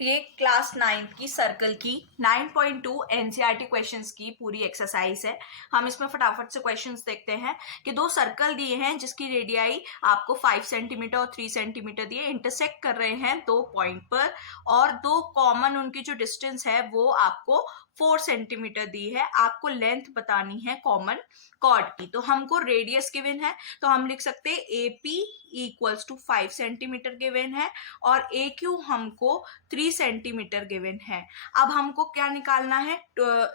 ये क्लास 9 की सर्कल की 9.2 एनसीईआरटी क्वेश्चंस की पूरी एक्सरसाइज है। हम इसमें फटाफट से क्वेश्चंस देखते हैं कि दो सर्कल दिए हैं जिसकी रेडियाई आपको 5 सेंटीमीटर और 3 सेंटीमीटर दिए, इंटरसेक्ट कर रहे हैं दो पॉइंट पर, और दो कॉमन उनकी जो डिस्टेंस है वो आपको 4 सेंटीमीटर दी है। आपको लेंथ बतानी है कॉमन कॉर्ड की। तो हमको रेडियस गिवन है, तो हम लिख सकते हैं AP equals to 5 centimetre given है और AQ हमको 3 सेंटीमीटर गिवन है। अब हमको क्या निकालना है,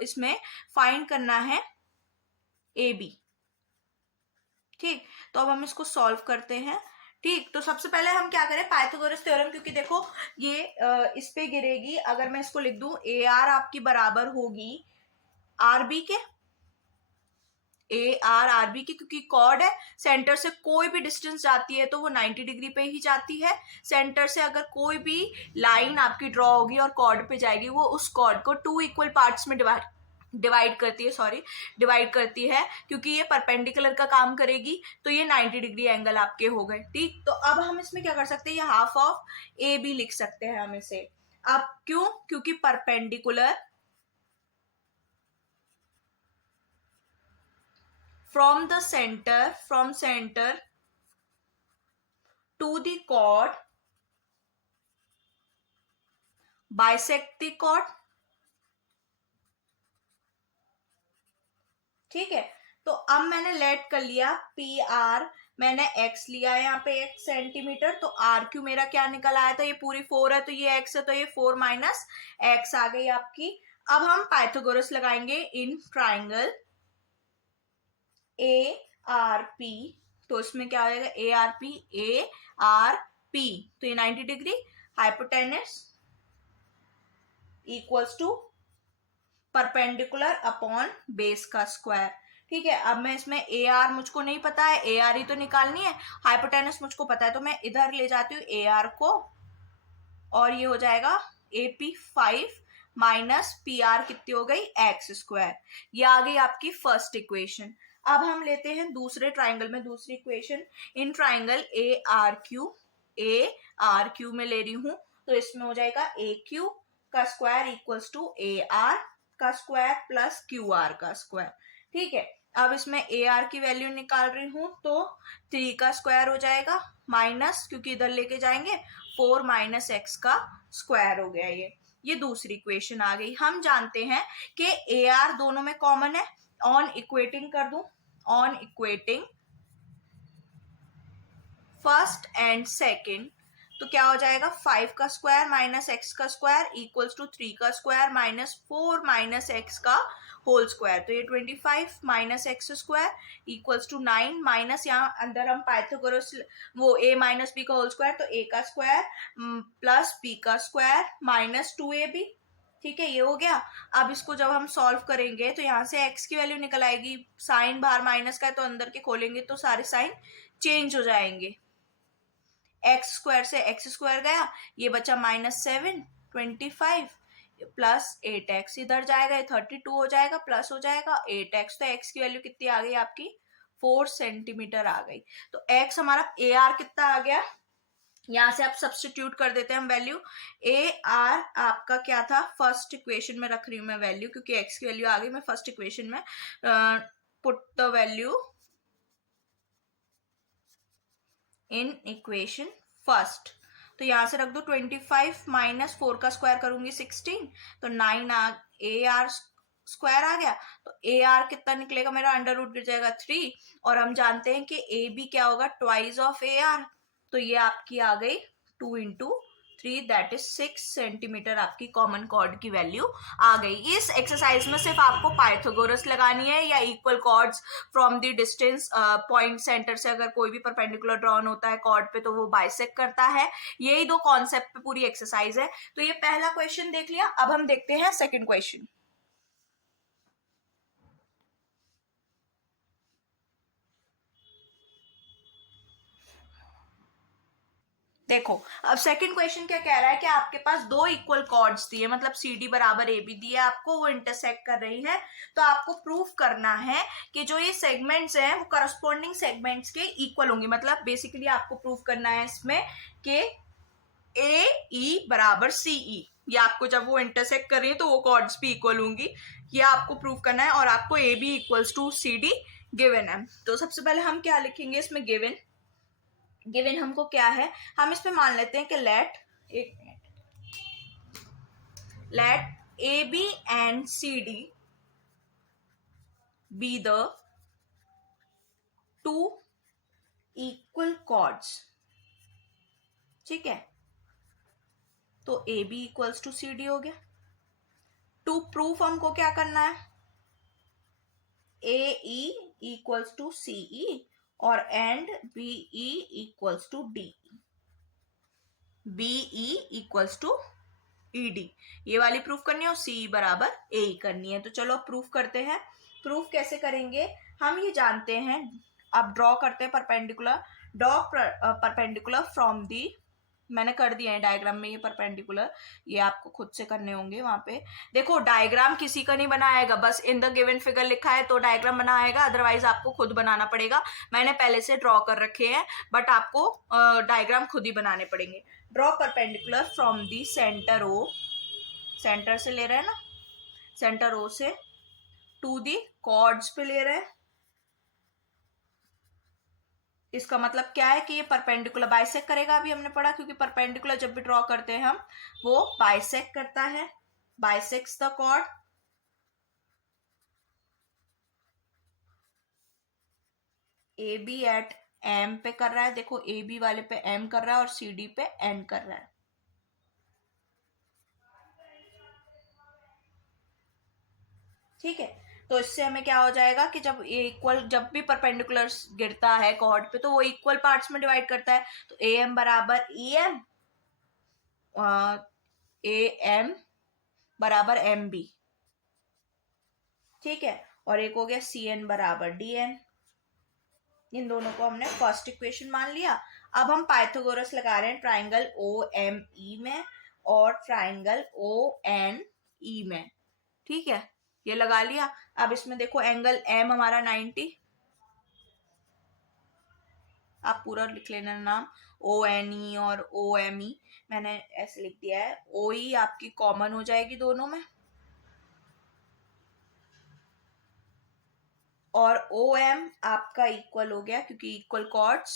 इसमें फाइंड करना है AB। ठीक, तो अब हम इसको सॉल्व करते हैं। ठीक, तो सबसे पहले हम क्या करें, पाइथागोरस थ्योरम, क्योंकि देखो ये इस पे गिरेगी। अगर मैं इसको लिख दूं, AR आपकी बराबर होगी RB के, AR RB की, क्योंकि कॉर्ड है, सेंटर से कोई भी डिस्टेंस जाती है तो वो 90 डिग्री पे ही जाती है। सेंटर से अगर कोई भी लाइन आपकी ड्रॉ होगी और कॉर्ड पे जाएगी, वो उस कॉर्ड को 2 इक्वल पार्ट्स में डिवाइड करती है, क्योंकि ये परपेंडिकुलर का काम करेगी। तो ये 90 डिग्री एंगल आपके हो गए। ठीक, तो अब हम इसमें क्या कर सकते हैं, ये हाफ ऑफ AB लिख सकते हैं हम इसे। अब क्यों, क्योंकि perpendicular from center to the chord bisect the chord। ठीक है, तो अब मैंने लेट कर लिया PR, मैंने x लिया है यहाँ पे 1 सेंटीमीटर, तो RQ मेरा क्या निकल आया था, ये पूरी 4 है तो ये x है, तो ये 4 माइनस x आ गई आपकी। अब हम पाइथागोरस लगाएंगे इन ट्राइंगल ARP, तो इसमें क्या हो जाएगा, ARP, तो ये 90 डिग्री, hypotenuse equals to perpendicular upon base का स्क्वायर। ठीक है, अब मैं इसमें AR मुझको नहीं पता है, AR ही तो निकालनी है, हाइपोटेनस मुझको पता है, तो मैं इधर ले जाती हूँ AR को, और ये हो जाएगा AP 5 माइनस PR कितनी हो गई, x स्क्वायर। ये आ गई आपकी फर्स्ट इक्वेशन। अब हम लेते हैं दूसरे ट्राइंगल में दूसरी इक्वेशन। इन ट्राइंगल ARQ में ले रही हूं, तो इसमें हो जाएगा AQ का स्क्वायर इक्वल्स टू AR का स्क्वायर प्लस QR का स्क्वायर। ठीक है, अब इसमें AR की वैल्यू निकाल रही हूं, तो 3 का स्क्वायर हो जाएगा माइनस, क्योंकि इधर लेके जाएंगे 4 माइनस x का स्क्वायर हो गया। ये दूसरी इक्वेशन आ गई। हम जानते हैं कि AR दोनों में कॉमन है। ऑन इक्वेटिंग कर दूं, on equating first and second, तो क्या हो जाएगा, 5 का स्क्वायर माइनस एक्स का स्क्वायर इक्वल्स टू 3 का स्क्वायर माइनस 4 माइनस एक्स का होल स्क्वायर। तो ये 25 minus x square equals to 9 minus, यहाँ अंदर हम पाइथागोरस वो a माइनस बी का होल स्क्वायर, तो a का स्क्वायर प्लस b का स्क्वायर माइनस 2ab। ठीक है, ये हो गया। अब इसको जब हम सॉल्व करेंगे तो यहाँ से x की वैल्यू निकल आएगी, साइन बाहर माइनस का है तो अंदर के खोलेंगे तो सारे साइन चेंज हो जाएंगे। एक्स स्क्वायर से एक्स स्क्वायर गया, ये बचा -7 25 प्लस 8x, इधर जाएगा ये 32 हो जाएगा, प्लस हो जाएगा 8x, तो x की वैल्यू कितनी आ गई आपकी, 4 सेंटीमीटर आ गई। तो x हमारा AR कितना आ गया, यहां से आप सब्सटीट्यूट कर देते हैं हम वैल्यू। AR आपका क्या था, फर्स्ट इक्वेशन में रख रही हूं मैं वैल्यू, क्योंकि x की वैल्यू आ गई, मैं फर्स्ट इक्वेशन में put the value in equation first, तो यहां से रख दो 25 माइनस 4 का स्क्वायर करूंगी 16, तो 9 AR स्क्वायर आ गया। तो AR कितना निकलेगा मेरा, अंडर रूट गिर जाएगा 3, और हम जानते हैं कि AB क्या होगा, ट्वाइस ऑफ AR, तो ये आपकी आ गई 2 इंटू 3, दैट इज 6 सेंटीमीटर आपकी कॉमन कॉर्ड की वैल्यू आ गई। इस एक्सरसाइज में सिर्फ आपको पाइथागोरस लगानी है या equal chords from the distance point centre से, अगर कोई भी परपेंडिकुलर ड्रॉन होता है कॉर्ड पे तो वो बाइसेक्ट करता है। यही दो कॉन्सेप्ट पे पूरी एक्सरसाइज है। तो ये पहला क्वेश्चन देख लिया, अब हम देखते हैं सेकेंड क्वेश्चन। देखो, अब सेकंड क्वेश्चन क्या कह रहा है कि आपके पास दो इक्वल कॉर्ड्स दिए, मतलब CD बराबर AB दिए आपको, वो इंटरसेक्ट कर रही है। तो आपको प्रूफ करना है कि जो ये सेगमेंट्स हैं वो करस्पॉन्डिंग सेगमेंट्स के इक्वल होंगे। मतलब बेसिकली आपको प्रूफ करना है इसमें कि ए ई बराबर सी ई, ये आपको जब वो इंटरसेक्ट कर रही है तो वो कॉर्ड्स भी इक्वल होंगी, ये आपको प्रूव करना है। और आपको A B equals to C D given है। तो सबसे पहले हम क्या लिखेंगे इसमें, गिवन, गिवन हमको क्या है, हम इस पे मान लेते हैं कि लेट, एक minute, let A B and C D be the two equal chords. ठीक है, तो A B equals to C D हो गया। टू प्रूफ हमको क्या करना है, ए ई इक्वल्स टू सी ई और and B E equals to D, B E equals to E D, ये वाली प्रूफ करनी है और सी बराबर ए करनी है। तो चलो प्रूफ करते हैं। प्रूफ कैसे करेंगे, हम ये जानते हैं, अब ड्रॉ करते हैं परपेंडिकुलर, ड्रॉ परपेंडिकुलर फ्रॉम दी, मैंने कर दिया है डायग्राम में ये परपेंडिकुलर, ये आपको खुद से करने होंगे वहां पे। देखो डायग्राम किसी का नहीं बनाएगा, बस इन द गिवन फिगर लिखा है तो डायग्राम बनाएगा, अदरवाइज आपको खुद बनाना पड़ेगा। मैंने पहले से ड्रॉ कर रखे हैं, बट आपको डायग्राम खुद ही बनाने पड़ेंगे। Draw perpendicular from the centre O, centre से ले रहे हैं ना, सेंटर ओ से टू दी कॉर्ड्स पे ले रहे हैं। इसका मतलब क्या है कि ये परपेंडिकुलर बाइसेक्ट करेगा, अभी हमने पढ़ा, क्योंकि परपेंडिकुलर जब भी ड्रॉ करते हैं हम, वो बाइसेक्ट करता है, bisects the chord. A B at M पे कर रहा है, देखो ए बी वाले पे एम कर रहा है और सी डी पे एन कर रहा है। ठीक है, तो इससे हमें क्या हो जाएगा कि जब ये इक्वल, जब भी परपेंडिकुलर गिरता है कॉर्ड पे तो वो इक्वल पार्ट्स में डिवाइड करता है। तो ए एम बराबर ई एम, ए एम बराबर एम बी, ठीक है, और एक हो गया सी एन बराबर डी एन। इन दोनों को हमने फर्स्ट इक्वेशन मान लिया। अब हम पाइथागोरस लगा रहे हैं ट्राइंगल ओ एम ई में और ट्राइंगल ओ एन ई में। ठीक है, ये लगा लिया। अब इसमें देखो एंगल एम हमारा 90, आप पूरा लिख लेना नाम, ओ एन ई और ओ एम ई, मैंने ऐसे लिख दिया है। ओ ई आपकी कॉमन हो जाएगी दोनों में, और ओ एम आपका इक्वल हो गया क्योंकि equal chords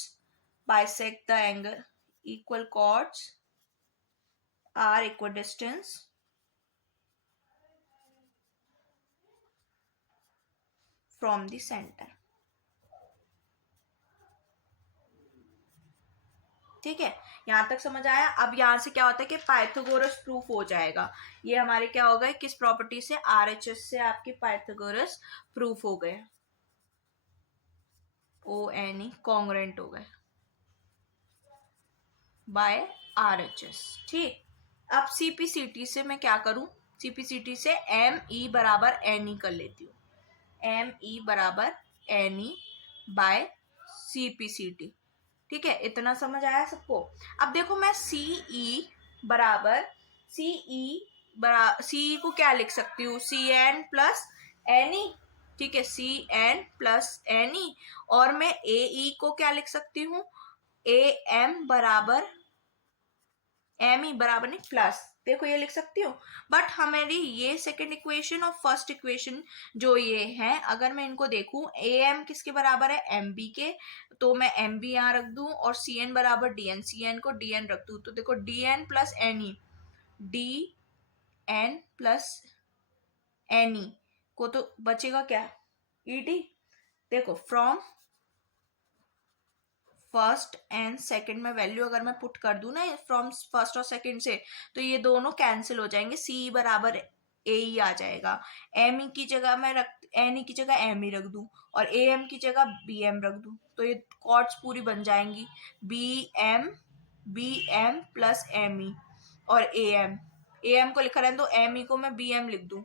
bisect the angle, equal chords are equal distance from the centre. ठीक है, यहां तक समझ आया। अब यहां से क्या होता है कि पाइथागोरस प्रूफ हो जाएगा। ये हमारे क्या हो गए, किस प्रॉपर्टी से, आरएचएस से आपकी पाइथागोरस प्रूफ हो गए, ओ एन ई कॉन्ग्रेंट हो गए बाय आरएचएस। ठीक, अब सीपीसीटी से मैं क्या करूं, सीपीसीटी से एम ई बराबर एन ई कर लेती हूँ, एम ई बराबर एन ई बाय सीपीसीटी। ठीक है, इतना समझ आया सबको। अब देखो मैं सी ई बराबर, सी ई को क्या लिख सकती हूँ, C N plus N E. ठीक है, C N plus N E, और मैं ए ई को क्या लिख सकती हूँ, ए एम बराबर एम ई बराबर नहीं प्लस, देखो ये लिख सकती हूँ। बट हमारी ये सेकंड इक्वेशन और फर्स्ट इक्वेशन जो ये है, अगर मैं इनको देखूं, ए एम किसके बराबर है, एम बी के, तो मैं एम बी यहाँ रख दूं, और सी एन बराबर डी एन, सी एन को डी एन रख दूं। तो देखो D N plus N E, D N plus N E को तो बचेगा क्या, ई डी। देखो फ्रॉम फर्स्ट एंड सेकंड में वैल्यू अगर मैं पुट कर दूं ना फ्रॉम फर्स्ट और सेकंड से, तो ये दोनों कैंसिल हो जाएंगे, सी बराबर ए ई आ जाएगा। एम ई की जगह मैं रख, एन ई की जगह एम ई रख दूं और ए एम की जगह बी एम रख दूं, तो ये कॉर्ड्स पूरी बन जाएंगी, B M plus M E और ए एम को लिखा रहने दो, एम ई को मैं बी एम लिख दूं,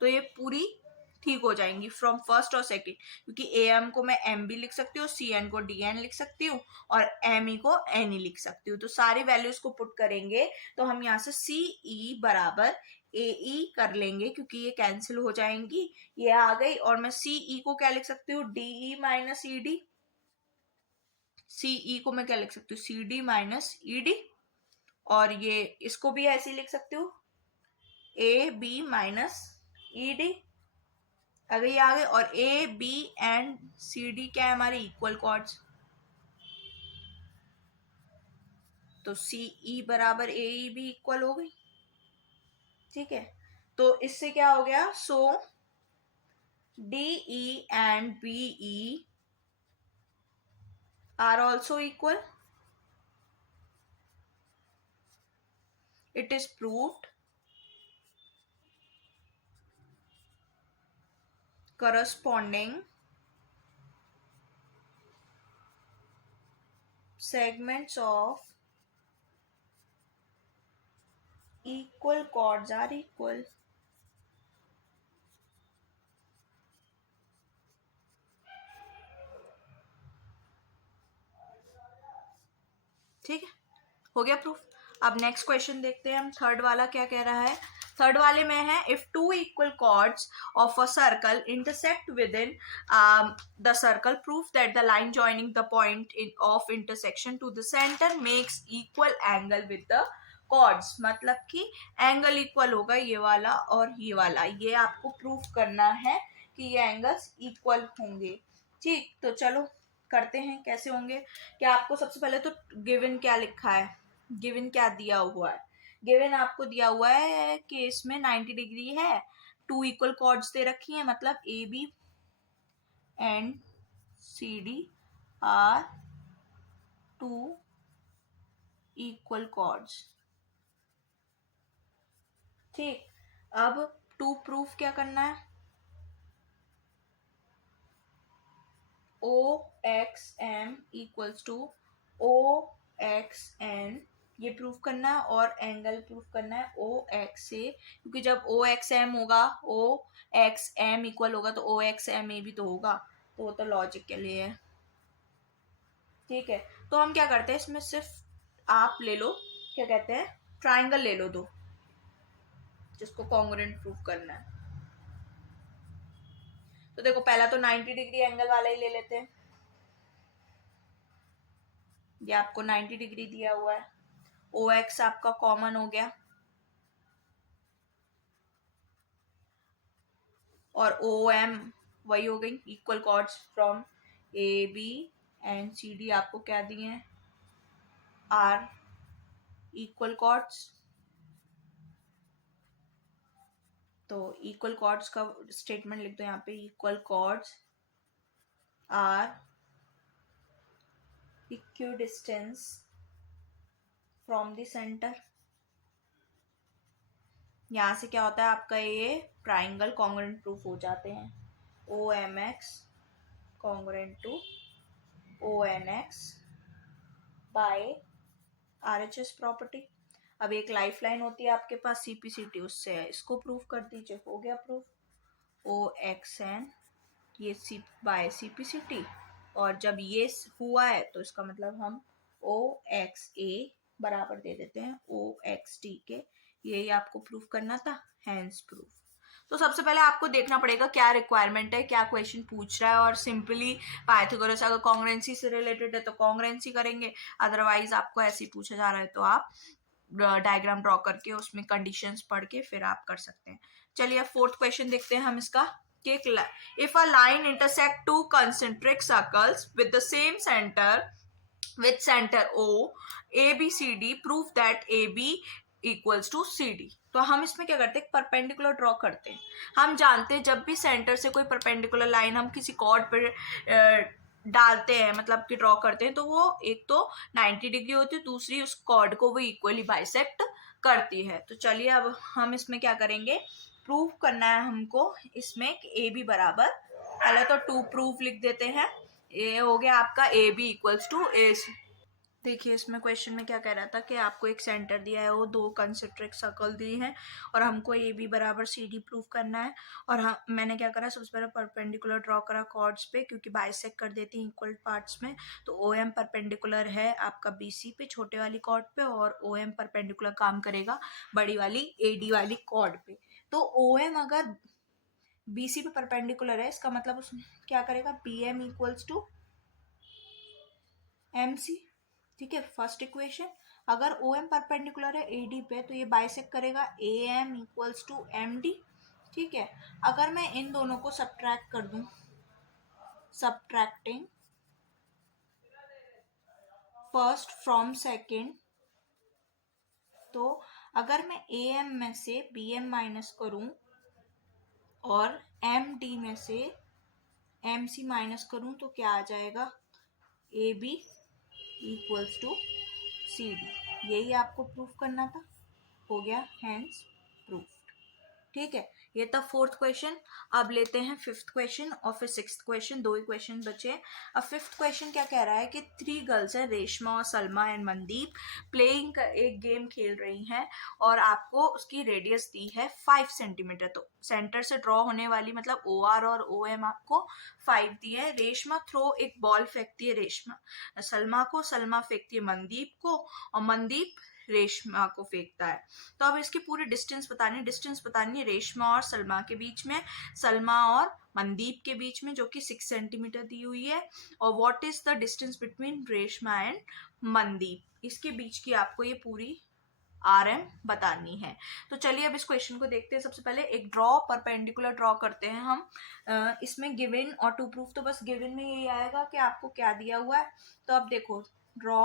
तो ये पूरी ठीक हो जाएंगी फ्रॉम फर्स्ट और सेकंड, क्योंकि ए एम को मैं एम बी लिख सकती हूँ, सी एन को डी एन लिख सकती हूँ और एम ई को एन ई लिख सकती हूँ। तो सारी वैल्यूज को पुट करेंगे तो हम यहाँ से सी ई बराबर ए ई कर लेंगे, क्योंकि ये कैंसिल हो जाएंगी, ये आ गई। और मैं सी ई को क्या लिख सकती हूँ, D E minus E D, C E को मैं क्या लिख सकती हूँ, C D minus E D, और ये इसको भी ऐसे ही लिख सकते हो, A B minus E D, अगर ये आ गए। और A B and C D क्या है हमारे इक्वल कॉर्ड्स, तो सी ई बराबर ए ई भी इक्वल हो गई। ठीक है, तो इससे क्या हो गया, so D E and B E are also equal. It is proved corresponding segments of equal chords are equal। ठीक है, हो गया प्रूफ। अब नेक्स्ट क्वेश्चन देखते हैं हम, थर्ड वाला क्या कह रहा है। थर्ड वाले में है, if two equal chords of a circle intersect within the circle, proof that the line joining the point of intersection to the centre makes equal angle with the chords. मतलब कि angle equal होगा ये वाला और ये वाला, ये आपको प्रूफ करना है कि ये एंगल्स इक्वल होंगे। ठीक, तो चलो करते हैं कैसे होंगे। क्या आपको सबसे पहले तो गिवन क्या लिखा है, गिवन क्या दिया हुआ है, गिवन आपको दिया हुआ है कि इसमें 90 डिग्री है, टू इक्वल कॉर्ड्स दे रखी है, मतलब A B and C D are two equal chords. ठीक, अब टू प्रूफ क्या करना है, O X M equals to O X N, ये प्रूफ करना है। और एंगल प्रूफ करना है ओ एक्स से, क्योंकि जब ओ एक्स एम होगा, ओ एक्स एम इक्वल होगा, तो ओ एक्स एम ए भी तो होगा, तो वो तो लॉजिक के लिए है। ठीक है, तो हम क्या करते हैं, इसमें सिर्फ आप ले लो, क्या कहते हैं, ट्राइंगल ले लो दो, जिसको कॉन्ग्रुएंट प्रूफ करना है। तो देखो पहला तो 90 डिग्री एंगल वाला ही ले लेते हैं, ये आपको 90 डिग्री दिया हुआ है, ओ एक्स आपका कॉमन हो गया, और ओ एम वही हो गई, equal chords from A B and C D आपको क्या दिए हैं, आर इक्वल कॉर्ड्स। तो इक्वल कॉर्ड्स का स्टेटमेंट लिख दो यहाँ पे, equal chords are equidistance from the centre. यहाँ से क्या होता है आपका, ये ट्राइंगल कॉन्ग्रुएंट प्रूफ हो जाते हैं, O M X congruent to O N X by R H S property. अब एक लाइफ लाइन होती है आपके पास सीपीसीटी, उससे है, इसको प्रूफ कर दीजिए, हो गया प्रूफ, ओ एक्स एन ये सी बाय सीपीसीटी, और जब ये हुआ है तो इसका मतलब हम ओ एक्स ए बराबर दे देते हैं ओ एक्स टी के, यही आपको प्रूफ करना था, हैंस प्रूफ। तो सबसे पहले आपको देखना पड़ेगा क्या रिक्वायरमेंट है, क्या क्वेश्चन पूछ रहा है, और सिंपली पाइथागोरस अगर कॉन्ग्रुएंसी से रिलेटेड है तो कॉन्ग्रुएंसी करेंगे, अदरवाइज आपको ऐसे ही पूछा जा रहा है तो आप डायग्राम ड्रॉ करके उसमें कंडीशंस पढ़ के फिर आप कर सकते हैं। चलिए अब फोर्थ क्वेश्चन देखते हैं हम इसका, कि if a line intersect two concentric circles with the same center with center O ABCD, prove that AB equals to CD। तो हम इसमें क्या करते हैं, परपेंडिकुलर ड्रॉ करते हैं। हम जानते हैं जब भी सेंटर से कोई परपेंडिकुलर लाइन हम किसी कॉर्ड पर डालते हैं, मतलब कि ड्रॉ करते हैं, तो वो एक तो 90 डिग्री होती है, दूसरी उस कॉर्ड को वो इक्वली बाइसेक्ट करती है। तो चलिए अब हम इसमें क्या करेंगे, प्रूफ करना है हमको इसमें ए बी बराबर, पहले तो टू प्रूफ लिख देते हैं, ये हो गया आपका ए बी इक्वल्स टू ए। देखिए इसमें क्वेश्चन में क्या कह रहा था कि आपको एक सेंटर दिया है, वो दो कंसेंट्रिक सर्कल दिए हैं, और हमको ए बी बराबर सी डी प्रूफ करना है। और हम मैंने क्या करा, सबसे पहले परपेंडिकुलर ड्रॉ करा कॉर्ड्स पे, क्योंकि बाइसेक्ट कर देते हैं इक्वल पार्ट्स में। तो ओ एम परपेंडिकुलर है आपका बी सी पे, छोटे वाली कॉर्ड पे, और ओ एम परपेंडिकुलर काम करेगा बड़ी वाली ए डी वाली कॉर्ड पे। तो ओ एम अगर बी सी पे परपेंडिकुलर है, इसका मतलब उसमें क्या करेगा, B M equals to M C. ठीक है, फर्स्ट इक्वेशन। अगर ओ एम परपेंडिकुलर है ए डी पे तो ये बाइसेक्ट करेगा A M equals to M D. ठीक है, अगर मैं इन दोनों को सब्ट्रैक्ट कर दूं, सब्ट्रैक्टिंग फर्स्ट फ्रॉम सेकेंड, तो अगर मैं ए एम में से बी एम माइनस करूं और एम डी में से एम सी माइनस करूं तो क्या आ जाएगा, A B equals to C D. यही आपको प्रूफ करना था, हो गया हैंस प्रूफ। ठीक है, ये था फोर्थ क्वेश्चन। अब लेते हैं फिफ्थ क्वेश्चन और फिर सिक्स्थ क्वेश्चन, दो ही क्वेश्चन बचे हैं। अब फिफ्थ क्वेश्चन क्या कह रहा है कि 3 गर्ल्स हैं, रेशमा और सलमा एंड मनदीप, प्लेइंग एक गेम खेल रही हैं और आपको उसकी रेडियस दी है 5 सेंटीमीटर। तो सेंटर से ड्रॉ होने वाली मतलब ओ आर और ओ एम आपको 5 दी है। रेशमा थ्रो एक बॉल फेंकती है रेशमा सलमा को, सलमा फेंकती है मनदीप को और मनदीप रेशमा को फेंकता है। तो अब इसकी पूरी डिस्टेंस बतानी है रेशमा और सलमा के बीच में, सलमा और मनदीप के बीच में, जो कि 6 सेंटीमीटर दी हुई है। और what is the distance between Reshma and Mandeep, इसके बीच की आपको ये पूरी आर एम बतानी है। तो चलिए अब इस क्वेश्चन को देखते हैं। सबसे पहले एक परपेंडिकुलर ड्रॉ करते हैं हम। इसमें गिवन और टू प्रूफ, तो बस गिवन में यही आएगा कि आपको क्या दिया हुआ है। तो अब देखो, draw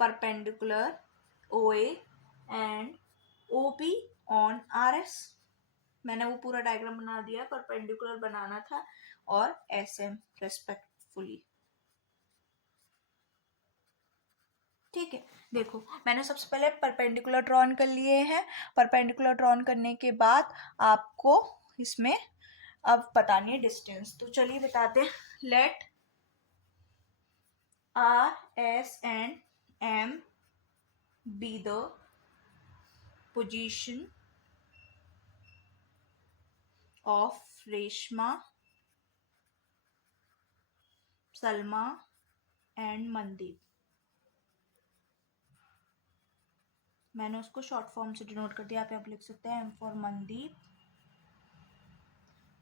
perpendicular OA and OB on RS। मैंने वो पूरा डायग्राम बना दिया, परपेंडिकुलर बनाना था और SM रेस्पेक्टफुली। ठीक है, देखो मैंने सबसे पहले परपेंडिकुलर ड्रॉन कर लिए हैं। परपेंडिकुलर ड्रॉन करने के बाद आपको इसमें अब बतानी है डिस्टेंस। तो चलिए बताते हैं। Let RS and M be the position of Reshma, Salma and Mandeep. मैंने उसको शॉर्ट फॉर्म से डिनोट कर दिया, आप लिख सकते हैं एम फॉर मनदीप,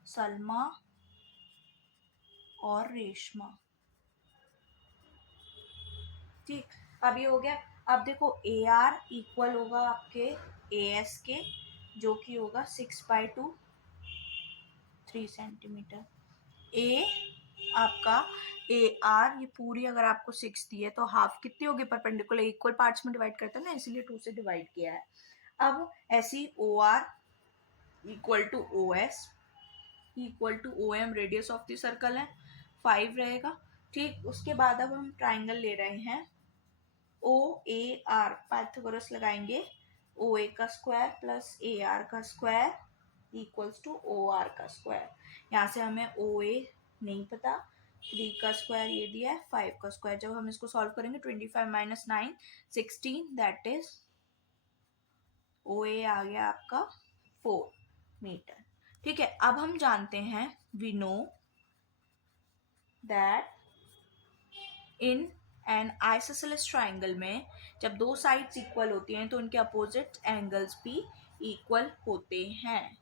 सलमा और रेशमा। ठीक, अब ये हो गया। अब देखो ए आर इक्वल होगा आपके ए एस के, जो कि होगा 6/2 3 सेंटीमीटर। ए आपका ए आर ये पूरी अगर आपको 6 दी है तो हाफ कितनी होगी, परपेंडिकुलर इक्वल पार्ट्स में डिवाइड करते हैं ना, इसीलिए 2 से डिवाइड किया है। अब ऐसी O R equal to O S equal to O M, radius of the circle है 5 रहेगा। ठीक, उसके बाद अब हम ट्राइंगल ले रहे हैं ओ ए आर, पाइथागोरस लगाएंगे, ओ ए का स्क्वायर प्लस ए आर का square equals to O R का स्क्वायर। यहाँ से हमें ओ ए नहीं पता, 3 का स्क्वायर ये दिया है, 5 का स्क्वायर। जब हम इसको सॉल्व करेंगे 25 माइनस 9 16, दैट इज ओ ए आ गया आपका 4 मीटर। ठीक है, अब हम जानते हैं, we know that in an isosceles triangle में जब दो साइड्स इक्वल होती हैं तो उनके अपोजिट एंगल्स भी इक्वल होते हैं,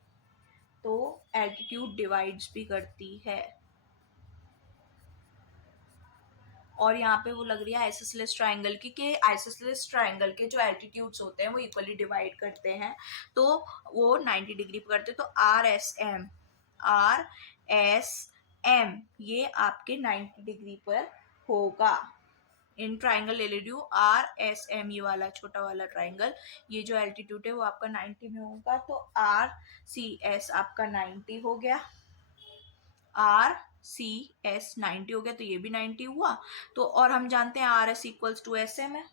तो एल्टीट्यूड डिवाइड्स भी करती है। और यहाँ पे वो लग रही है आइसोसेलेस ट्राइंगल की, कि आइसोसेलेस ट्राइंगल के जो एल्टीट्यूड्स होते हैं वो इक्वली डिवाइड करते हैं, तो वो 90 डिग्री पर करते हैं। तो आर एस एम ये आपके 90 डिग्री पर होगा। इन ट्राइंगल ले ली आर एस एम, ये वाला छोटा वाला ट्राइंगल, ये जो एल्टीट्यूड है वो आपका 90 में होगा। तो आर सी एस आपका 90 हो गया, आर सी एस 90 हो गया, तो ये भी 90 हुआ। तो और हम जानते हैं R S equals to S M है,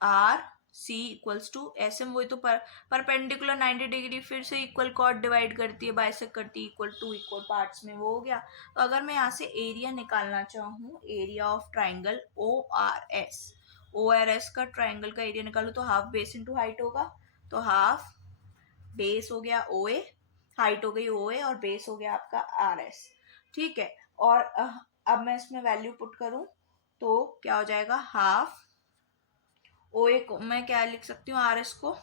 R C equals to S M, वही तो परपेंडिकुलर 90 डिग्री फिर से इक्वल कॉर्ड डिवाइड करती है, बाइसेक्ट करती है इक्वल टू इक्वल पार्ट्स में, वो हो गया। तो अगर मैं यहाँ से एरिया निकालना चाहूँ, area of triangle O R S का ट्राइंगल का एरिया निकालू तो हाफ बेस इंटू हाइट होगा, तो हाफ बेस हो गया ओ ए, हाइट हो गई ओ ए और बेस हो गया आपका आर एस। ठीक है, और अब मैं इसमें वैल्यू पुट करूं तो क्या हो जाएगा, हाफ ओ ए को मैं क्या लिख सकती हूँ, आर एस को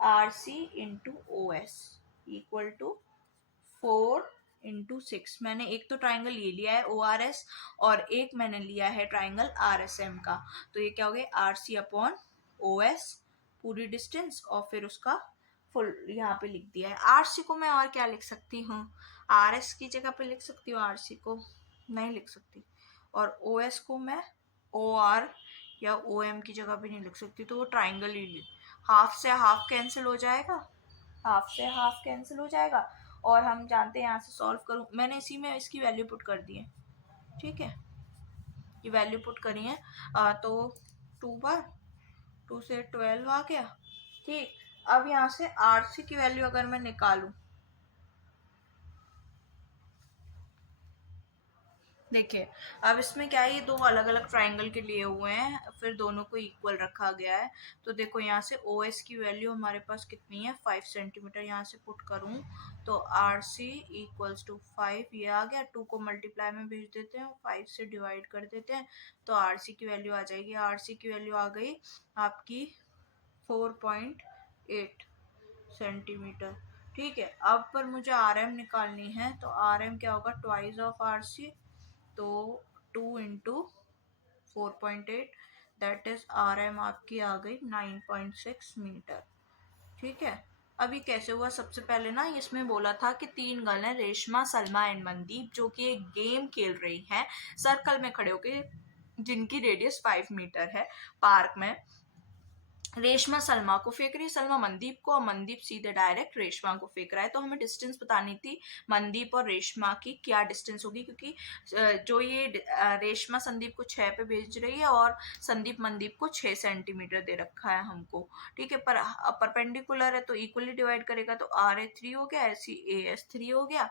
R C into O S equal to 4 into 6। मैंने एक तो ट्राइंगल ये लिया है ORS और एक मैंने लिया है ट्राइंगल RSM का, तो ये क्या हो गया RC अपॉन OS पूरी डिस्टेंस और फिर उसका फुल यहाँ पे लिख दिया है। RC को मैं और क्या लिख सकती हूँ, RS की जगह पे लिख सकती हूँ, RC को नहीं लिख सकती, और OS को मैं OR या OM की जगह पे नहीं लिख सकती, तो वो ट्राइंगल ही हाफ से हाफ कैंसिल हो जाएगा, हाफ से हाफ कैंसिल हो जाएगा। और हम जानते हैं यहाँ से सॉल्व करूँ, मैंने इसी में इसकी वैल्यू पुट कर दी है, ठीक है, ये वैल्यू पुट करी है। तो 2 से 12 आ गया, ठीक। अब यहाँ से RC की वैल्यू अगर मैं निकालूं, देखिए अब इसमें क्या है, ये दो अलग अलग ट्राइंगल के लिए हुए हैं, फिर दोनों को इक्वल रखा गया है। तो देखो यहाँ से OS की वैल्यू हमारे पास कितनी है, 5 सेंटीमीटर। यहाँ से पुट करूँ तो RC इक्वल्स टू 5, ये आ गया। 2 को मल्टीप्लाई में भेज देते हैं, 5 से डिवाइड कर देते हैं, तो RC की वैल्यू आ जाएगी। RC की वैल्यू आ गई आपकी 4.8 सेंटीमीटर, ठीक है। अब पर मुझे RM निकालनी है, तो RM क्या होगा, ट्वाइस ऑफ RC, तो 2 इंटू 4.8 दैट इज RM आपकी आ गई 9.6 मीटर, ठीक है। अभी कैसे हुआ, सबसे पहले ना इसमें बोला था कि 3 गर्ल हैं, रेशमा, सलमा एंड मनदीप, जो कि एक गेम खेल रही हैं सर्कल में खड़े होके, जिनकी रेडियस 5 मीटर है पार्क में। रेशमा सलमा को फेंक रही है, सलमा मनदीप को, और मनदीप सीधे डायरेक्ट रेशमा को फेंक रहा है। तो हमें डिस्टेंस बतानी थी मनदीप और रेशमा की क्या डिस्टेंस होगी, क्योंकि जो ये रेशमा संदीप को 6 पे भेज रही है और संदीप मनदीप को 6 सेंटीमीटर दे रखा है हमको, ठीक है। पर परपेंडिकुलर है तो इक्वली डिवाइड करेगा, तो RA 3 हो गया, AS 3 हो गया,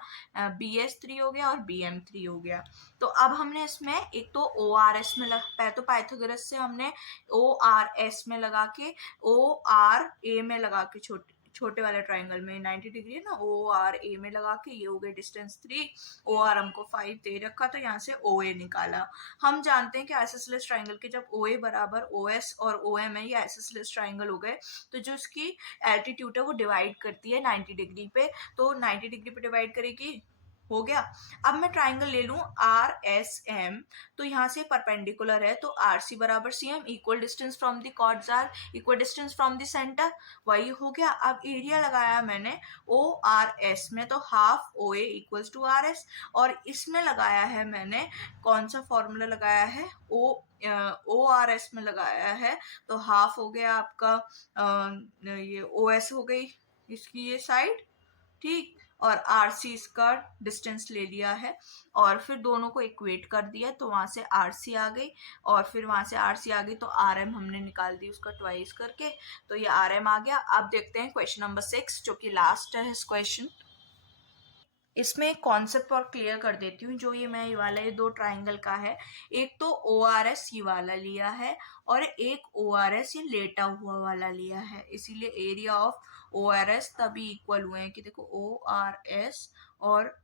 BS 3 हो गया और BM 3 हो गया। तो अब हमने इसमें एक तो ORS में तो पाइथागोरस से हमने ORS में लगा के ORA में लगा के, छोटे वाले ट्राइंगल में 90 डिग्री है ना, ORA में लगा के, ये हो गई डिस्टेंस 3, OR हमको 5 दे रखा, तो यहाँ से OA निकाला। हम जानते हैं कि आइसोसेलेस ट्राइंगल के जब OA बराबर OS और OM है, ये आइसोसेलेस ट्राइंगल हो गए, तो जो इसकी एल्टीट्यूड है वो डिवाइड करती है 90 डिग्री पे, तो 90 डिग्री पे डिवाइड करेगी, हो गया। अब मैं ट्राइंगल ले लूं RSM, तो यहाँ से परपेंडिकुलर है, तो RC बराबर CM, equal distance from the chords are equal distance from the centre, वही हो गया। अब एरिया लगाया मैंने ORS में, तो half OA equals to RS, और इसमें लगाया है मैंने कौन सा फॉर्मूला लगाया है, ORS में लगाया है, तो हाफ हो गया आपका ये OS हो गई इसकी ये साइड, ठीक, और RC इसका डिस्टेंस ले लिया है, और फिर दोनों को इक्वेट कर दिया, तो वहां से RC आ गई, और फिर वहां से RC आ गई, तो RM हमने निकाल दी उसका ट्वाइस करके, तो ये RM आ गया। अब देखते हैं क्वेश्चन नंबर 6, जो कि लास्ट है इस क्वेश्चन। इसमें एक कॉन्सेप्ट और क्लियर कर देती हूँ, जो ये वाला ये दो ट्राइंगल का है, एक तो ORS ये वाला लिया है और एक ORS ये लेटा हुआ वाला लिया है, इसीलिए एरिया ऑफ ORS तभी इक्वल हुए हैं कि देखो ORS और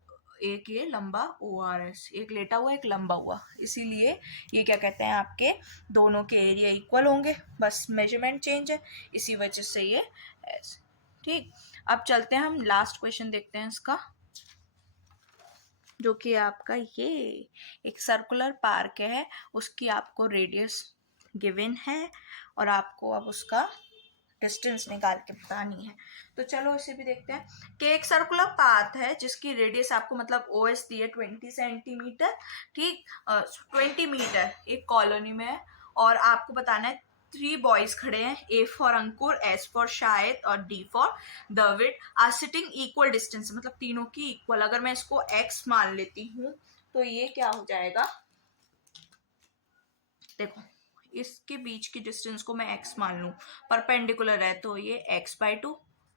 एक ये लंबा ORS, एक लेटा हुआ एक लंबा हुआ, इसीलिए ये क्या कहते हैं आपके दोनों के एरिया इक्वल होंगे, बस मेजरमेंट चेंज है, इसी वजह से ये ऐसे, ठीक। अब चलते हैं हम लास्ट क्वेश्चन देखते हैं इसका, जो कि आपका ये एक सर्कुलर पार्क है, उसकी आपको रेडियस गिवन है और आपको अब उसका डिस्टेंस निकाल के बतानी है। तो चलो इसे भी देखते हैं कि एक सर्कुलर पाथ है जिसकी रेडियस आपको मतलब OS दी है 20 सेंटीमीटर, ठीक, 20 मीटर एक कॉलोनी में है, और आपको बताना है 3 बॉयज खड़े हैं, A for Ankur, S for Shahid और D for David, are sitting equal distance, मतलब तीनों की इक्वल। अगर मैं इसको X मान लेती हूँ तो ये क्या हो जाएगा, देखो इसके बीच की डिस्टेंस को मैं X मान लूँ, परपेंडिकुलर है तो ये x/2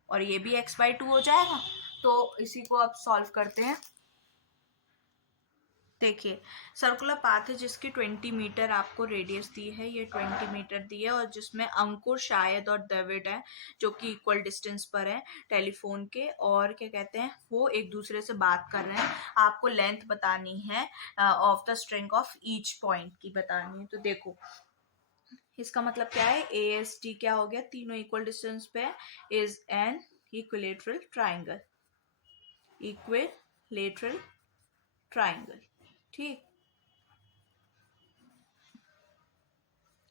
और ये भी x/2 हो जाएगा। तो इसी को अब सॉल्व करते हैं। देखिए सर्कुलर पाथ है जिसकी 20 मीटर आपको रेडियस दी है, ये 20 मीटर दी है, और जिसमें अंकुर, शायद और डेविड है जो कि इक्वल डिस्टेंस पर है टेलीफोन के, और क्या कहते हैं वो एक दूसरे से बात कर रहे हैं। आपको लेंथ बतानी है of the string of each point की बतानी है। तो देखो इसका मतलब क्या है, ASD क्या हो गया, तीनों इक्वल डिस्टेंस पे is an equilateral triangle, equilateral lateral triangle. ठीक,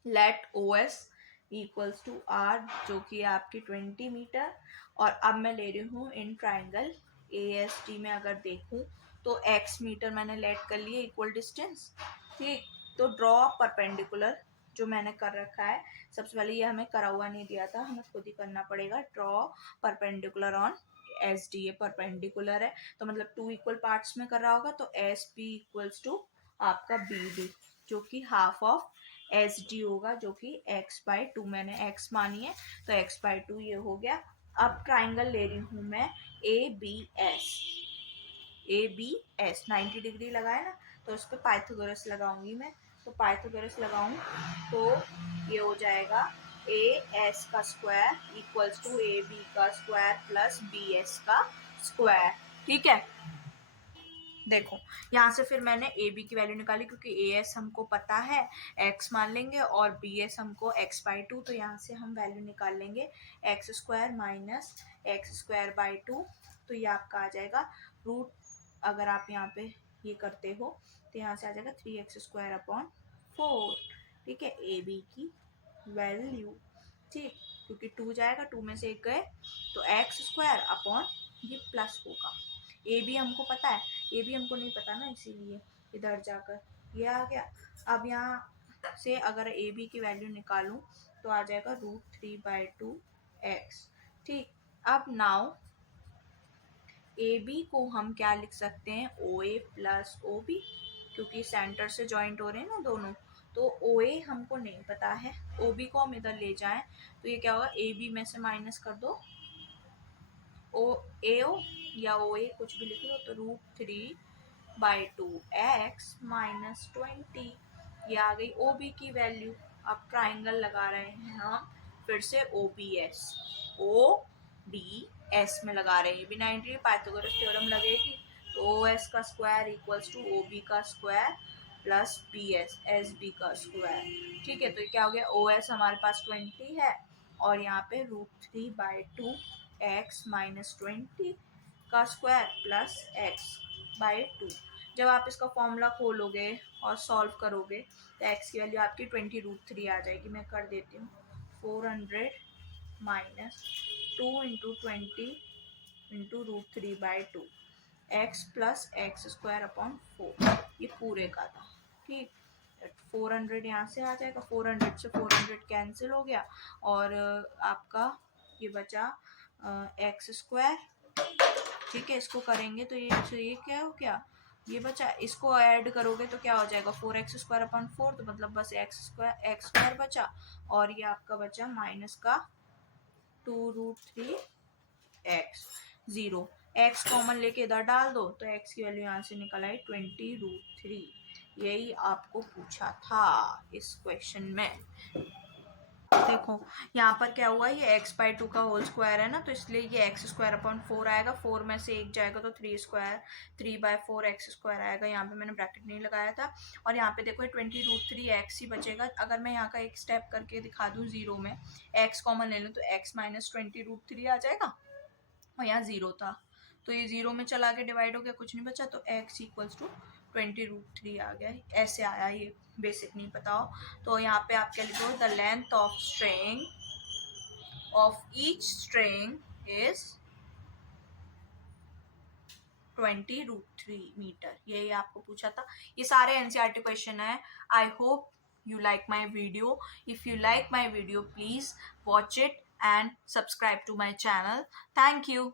let O S equals to R, जो कि है आपकी 20 मीटर। और अब मैं ले रही हूँ in triangle A S T में अगर देखूँ तो x मीटर मैंने लेट कर लिए इक्वल डिस्टेंस। ठीक, तो ड्रॉ परपेंडिकुलर जो मैंने कर रखा है, सबसे पहले ये हमें करा हुआ नहीं दिया था, हमें खुद ही करना पड़ेगा। Draw perpendicular on S D, ये परपेंडिकुलर है तो मतलब 2 इक्वल पार्ट्स में कर रहा होगा, तो एस पी इक्वल्स टू आपका बी डी, जो कि हाफ ऑफ एस डी होगा, जो कि x/2 मैंने x मानी है, तो x/2 ये हो गया। अब ट्राइंगल ले रही हूँ मैं A B S. A B S 90 degree लगाए ना, तो उस पर पाइथागोरस लगाऊंगी मैं। तो पाइथागोरस लगाऊं तो ये हो जाएगा ए एस का square equals to A B का स्क्वायर प्लस बी एस का स्क्वायर। ठीक है, देखो यहाँ से फिर मैंने ए बी की वैल्यू निकाली, क्योंकि ए एस हमको पता है, एक्स मान लेंगे, और बी एस हमको x/2, तो यहाँ से हम वैल्यू निकाल लेंगे x² माइनस x²/2। तो ये आपका आ जाएगा रूट, अगर आप यहाँ पे ये करते हो तो यहाँ से आ जाएगा 3x² अपॉन 4। ठीक है, ए बी की वैल्यू। ठीक, क्योंकि 2 जाएगा, 2 में से 1 गए, तो x² अपॉन ये प्लस होगा। ए बी हमको पता है, ए बी हमको नहीं पता ना, इसीलिए इधर जाकर ये आ गया। अब यहाँ से अगर ए बी की वैल्यू निकालूं तो आ जाएगा √3/2x। ठीक, अब नाउ ए बी को हम क्या लिख सकते हैं, ओ ए प्लस ओ बी, क्योंकि सेंटर से जॉइंट हो रहे हैं ना दोनों, तो ओ ए हमको नहीं पता है, ओ बी को हम इधर ले जाएं तो ये क्या होगा, ए बी में से माइनस कर दो ओ ए ओ या ओ ए कुछ भी लिख लो, तो √3/2x माइनस 20, ये आ गई ओ बी की वैल्यू। अब ट्राइंगल लगा रहे हैं हम फिर से O B S, O B S में लगा रहे हैं, बिना एंट्री पाइथागोरस थ्योरम लगेगी, तो ओ एस का square equals to O B का square plus B S, S B का स्क्वायर। ठीक है, तो ये क्या हो गया, ओ एस हमारे पास 20 है, और यहाँ पे √3/2x माइनस 20 का स्क्वायर प्लस x/2। जब आप इसका फॉर्मूला खोलोगे और सॉल्व करोगे तो x की वैल्यू आपकी 20√3 आ जाएगी। मैं कर देती हूँ, 400 minus 2 into 20 into √3/2 x plus x²/4, ये पूरे का था। ठीक, 400 यहाँ से आ जाएगा, 400 से 400 कैंसिल हो गया, और आपका ये बचा x²। ठीक है, इसको करेंगे तो ये क्या हो गया, ये बचा, इसको ऐड करोगे तो क्या हो जाएगा, 4x²/4, तो मतलब बस x² बचा, और ये आपका बचा माइनस का 2√3x, 0, x कॉमन लेके इधर डाल दो तो x की वैल्यू यहाँ से निकल आई 20√3। यही आपको पूछा था इस क्वेश्चन में। देखो यहाँ पर क्या हुआ, ये x/2 का होल स्क्वायर है ना, तो इसलिए ये x²/4 आएगा, 4 में से 1 जाएगा तो 3/4x² आएगा। यहाँ पे मैंने ब्रैकेट नहीं लगाया था, और यहाँ पे देखो 20√3x ही बचेगा। अगर मैं यहाँ का एक स्टेप करके दिखा दूँ, 0 में x कॉमन ले लूँ तो x माइनस 20√3 आ जाएगा, और यहाँ 0 था तो ये 0 में चला के डिवाइड हो गया, कुछ नहीं बचा, तो x इक्वल्स टू 20√3 आ गया। ऐसे आया, ये बेसिक नहीं पता हो तो यहाँ पे आप क्या लिखो, the length of string of each string is 20√3 metre. यही आपको पूछा था, ये सारे एनसीईआरटी क्वेश्चन है। I hope you like my video. If you like my video, please watch it and subscribe to my channel. Thank you.